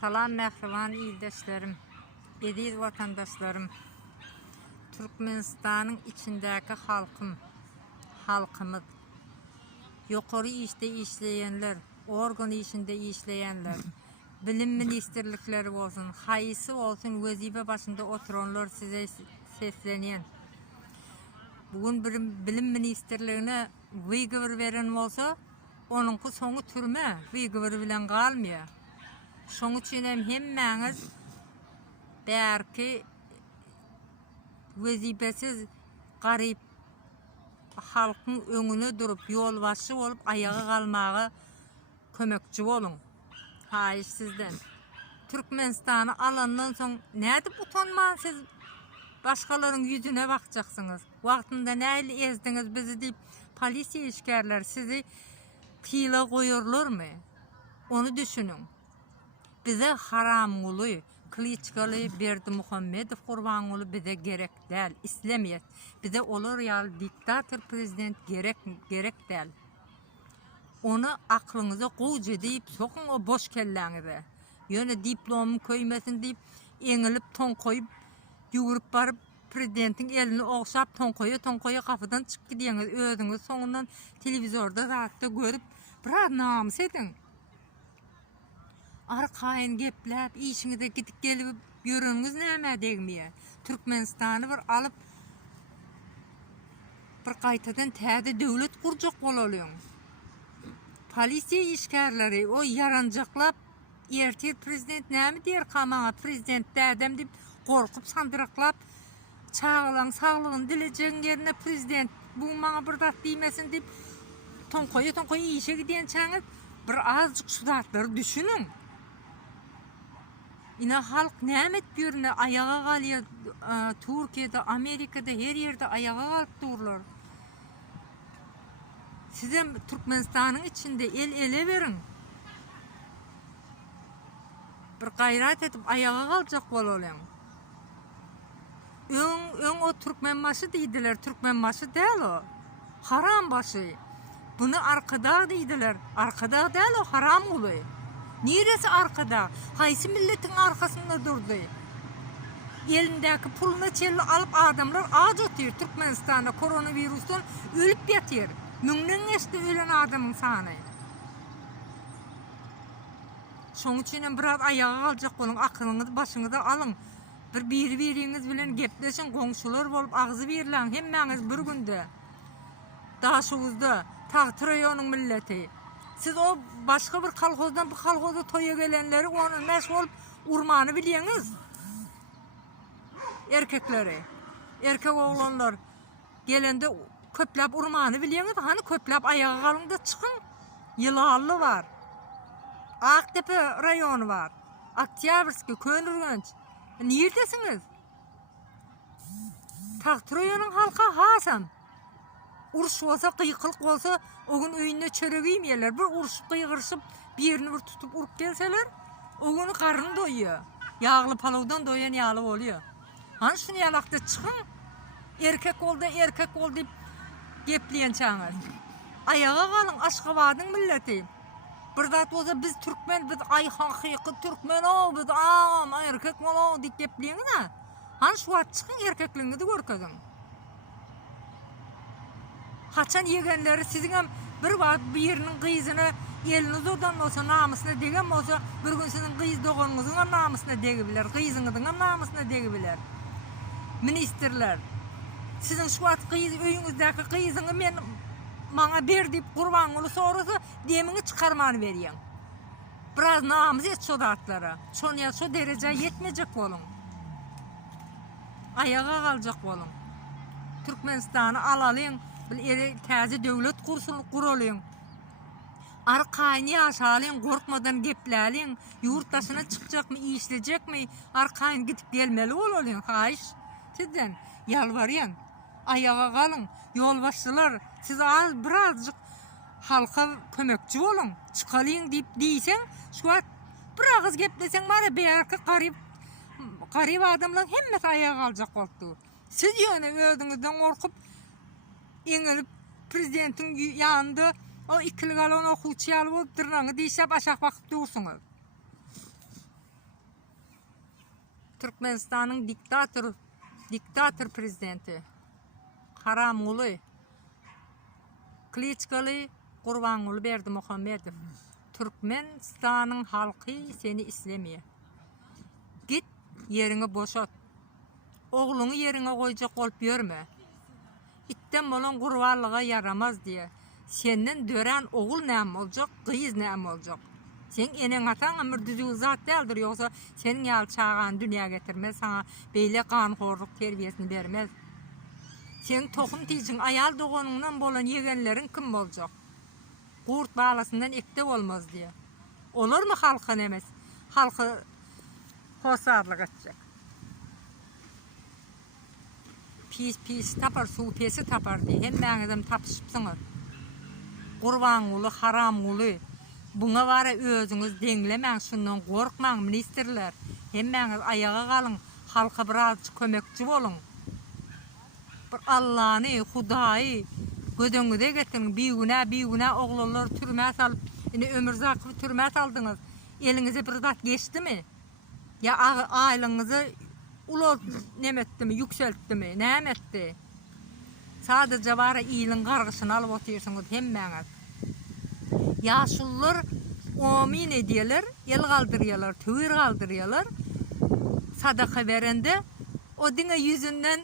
Salam mehriban ildeşlerim, ediz vatandaşlarım, Türkmenistan'ın içindeki halkımız, yukarı işte işleyenler, organ işinde işleyenler, bilim ministerlikleri olsun, hayısı olsun, vazife başında oturanlar size sesleniyen. Bugün bilim ministerliğine vıygıvır veren olsa, onunki sonu türme, vıygıvır bilen kalmıyor. Şoň üçin hemmeniz belki vazifesiz garip halkın öňüne durup ýolbaşçy bolup ayağa kalmağa kömekçi bolun. Haýyş sizden. Türkmenistany alandan soň nädip utanman siz başgalarının yüzüne bakacaksınız. Wagtynda näle ezdiňiz bizi diýip polisiýa işgärler sizi tila goýurlarmy? Onu düşünün. Bize Haramulu, Kılıçkalı, Berdimuhamedov Kurbanulu bize gerek değil. İslamiyet. Bize olur ya diktatör prezident gerek değil. Onu aklınıza koyucu deyip sokun o boş kellerinize. Yöne diplomum koymasın deyip eğilip ton koyup yuvrup barıp prezidentin elini okşap ton koyu kafadan çık gidiyorsunuz. Özünüz sonundan televizorda rahatta görüp biraz namus edin. Arkayn gepläp işiňizde gidip gelip ýörüňiz näme degmiýe? Türkmenistany bir alıp bir gaýtadan täze döwlet kurjak bolalýar. Polisiýa işgärleri o yaranjaklap ertir prezident näme diýer kamaňa prezident dädem diýip gorkup sandyraklap çağılan saglygyny dilejeň ýerine prezident bu maňa bir dat diýmesin diýip ton koyu işe gidýän çaňyz bir azjyk şudatlary düşünün. Ina halk nämet görüne ayağa kalıyor. Türkiye'de, Amerika'da her yerde ayağa kalıp dururlar. Size Türkmenistan'ın içinde el ele verin. Bir gayret edip ayağa kalacak bolalım. Ön o Türkmen başı deydiler. Türkmen başı değil o. Haram başı. Bunu arkada deydiler. Arkada değil o, haram oluyor. Neresi arkada? Haysi milletin arkasında durdu. Elindeki pulunu çelli alıp adamlar ağaç otuyor. Türkmenistan'da koronavirüsten ölüp yatıyor. Münden geçti ölen adamın sanı. Şoň üçin biraz ayağa kalacak bolun, aklınızı başınıza alın. Biriniz bilen gepleşin, goňşular bolup ağzı berilen hemmeniz bir günde. Daşyňyzda Taht raýonynyň milleti. Siz o başka bir kolhozdan bu kolhoza toya gelenleri onu meşgul olup urmanı bilýäňiz. Erkekleri, erkek oğlanlar gelende köplep urmanı bilýäňiz. Hani köplep ayağa kalın da çıkın. Yılallı var. Aktepe rayonu var. Oktyabrski, Könürgenç. Niýerdesiniz? Taht raýonynyň halka hasam. Uruş olsa, kıyıkılık olsa o gün öýünde çörek ýeýmeýärler. Bir uruşup kıýgyrşyp birini bir tutup urup gelseler o günü karnı doýuyor. Yağlı palavdan doýan ýaly bolýar. Hani şunu ýalakda çıkın. Erkek ol diýip gepleýän çaňyz. Ayağa kalın, Aşgabatyň milleti. Bir zat bolsa biz Türkmen, biz hakyky Türkmen o, biz erkek bolo diýip gepleýäňiz. Hani şu wagt çıkın, erkekliğinizi görkezin. Haçan yegenleri sizin hem bir wagt birinin gyzyny eliniz odan olsa namusyna degen bolsa bir gün sizin gyz doganyňyzyň hem namusyna degibiler, gyzyňyzyň hem namusyna degibiler. Ministerler, sizin şu wagt gyz öýüňizdäki gyzyňy men maňa ber diýip gurban uly sorasa demiňi çykarmany berýän. Biraz namus et şu zatlara. Şoňa şu derejeye ýetmejek bolun. Ayağa kaljak bolun. Türkmenistany alalyň. Bir täze döwlet guralyň. Arkaýny ýaşalyň, gorkmadan gepläliň, ýurtdaşyna çykjakmy, işlejekmi, arkaýyn gidip gelmeli bolalyň. Haýyş, sizden ýalbarýan. Ayağa kalyň, ýolbaşçylar, siz az birazjyk halka kömekçi bolun. Çykalyň diýip diýsen, şu wagt bir agyz gepleseň bari belki garip adamlar hemmesi ayağa kaljak boldy. Siz ýöne özüňizden gorkup eňelip prezidentin ýanynda o ikili galan okuwçy ýaly bolup dyrnaňy diýşäp aşak bakyp dursunuz. Türkmenistan'ın diktatör prezidenti Karamoğlu, Kliçkalı, Gurbanguly Berdimuhamedov. Türkmenistan'ın halkı seni islemiyor. Git yerini boşalt. Oğlunu yerine koyacak olup görme. İtten bolan gurvarlığa yaramaz diye. Senin dören oğul näme olacak, kız näme olacak? Sen enen atan ömür düzgün zat değildir, yoksa senin yal çağan dünya getirmez, sana beyle kanxorluk terbiyesini vermez. Senin tohum tiyicin ayal doğanından bolan yegenlerin kim olacak? Kurt bağlasından ekte olmaz diye. Olur mu halkın emez? Halkı hosarlık edecek. Pis tapar, su pesi tapar diye. Hem mənizem tapışıpsınız. Gurbanguly, Karamoğlu. Buna var özünüz denglemeň, şundan korkmaň ministerler. Hem mäňiz ayağa kalın, halka biraz kömekçi bolun. Bir Allah'ını, Hudaýy gödöňüze getirin. Bir güne oğlanlar türmä salyp, ine Ömürzakı türmä saldyňyz. Elinize bir zat geçdimi? Ya aýlyňyzy ulo nemetdimi, yükseltdimi, näme etdi? Sadece bara iýiliň gargyşyny alyp oturýarsyňyz hemmäňiz. Yaşullar amin ediyorlar, el kaldırıyorlar, tüvür kaldırıyorlar. Sadaka verende o dine yüzünden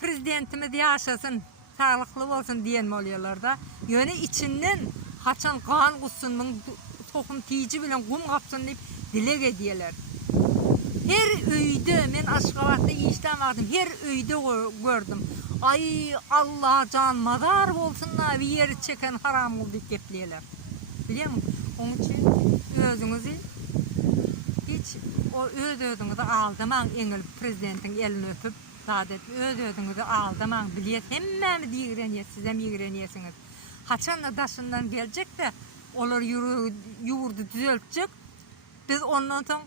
prezidentimiz yaşasın, sağlıklı olsun diyen oluyorlar da. Yöne içinden haçan kan kussunun tohum tiyici bilen kum kapsın deyip dilek ediyorlar. Her öyde, men Aşgabat'ta işten vardım, her öyde gördüm. Ay Allah can madar olsunlar, bir yeri çeken haram oldu gepleyeler. Biliyor musun? Onun için özünüzü hiç o özünüzü aldaman, engel prezidentin elini öpüp saadet özünüzü aldaman, biliyet hemmemi diýirenýär, size mi diýirenýärsiniz. Haçan da daşından gelecek de olar yurdu düzeltecek. Biz ondan soň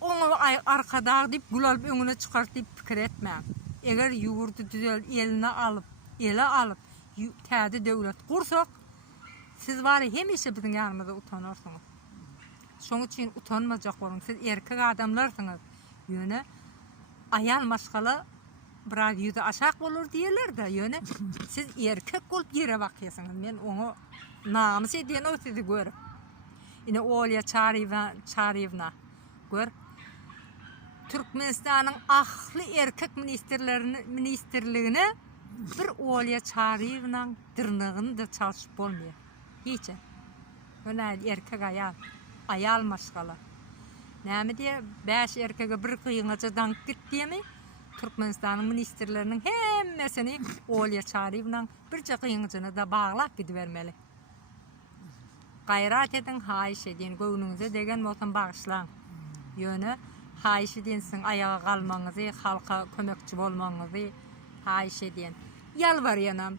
onu arkada deyip gül alıp önüne çıkart deyip fikir etmeyin. Eğer yurdu eline alıp täze döwlet kursak, siz var ya hemişe bizim yanımızda utanarsınız. Şoň üçin utanmajak bolun. Siz erkek adamlarsınız. Yöne ayal maşgala biraz yüzü aşak bolur diýerler de, yöne siz erkek bolup yere bakýasyňyz. Men onu namys edýän o sizi görüp. Ine Olya Çarivna gör. Türkmenistan'ın ahlı erkek ministerliğine bir Olya Çarivna'nın dırnağını da çalışıp olmuyor. Hiç. Öyle erkek ayal maşgala. Näme diye 5 erkege bir kıyınaca dank git diye mi? Türkmenistan'ın ministerlerinin hemmesini Olya Çarivna'nın birce kıyınacını da bağlap gidivermeli. Gayrat edin, haýyş edin, göwnüňize degen bolsan bağışlan. Yöne haýyş edinsin, ayağa kalmaňyzy, halka kömekçi bolmaňyzy haýyş edin. Yalvarýanam.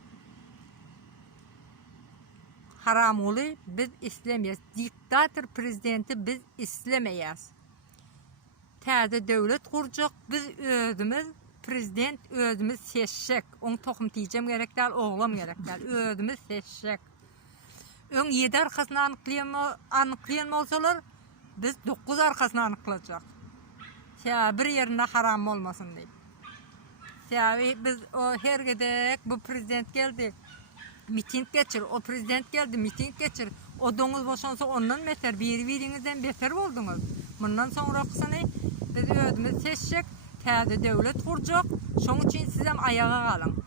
Karamoğlu biz islemeýäs. Diktatör prezidenti biz islemeýäs. Täze döwlet kurjak, biz özümüz prezident özümüz seçsek. Oň tohum tiýjem gerek däl, oglam gerek däl. Özümüz seçsek. Ön 7 arkasyny anyklayan bolsalar, biz 9 arkasyny anyklajak. Bir yerinde haram olmasın deyip. Biz o her gedek bu prezident geldi, miting geçir, o prezident geldi, miting geçir. O doňuz boşansa ondan beter, biriňizden beter boldunuz. Bundan soňrakysy biz özümüz seçsek, täze döwlet kurjak. Şoň üçin siz hem ayağa kalın.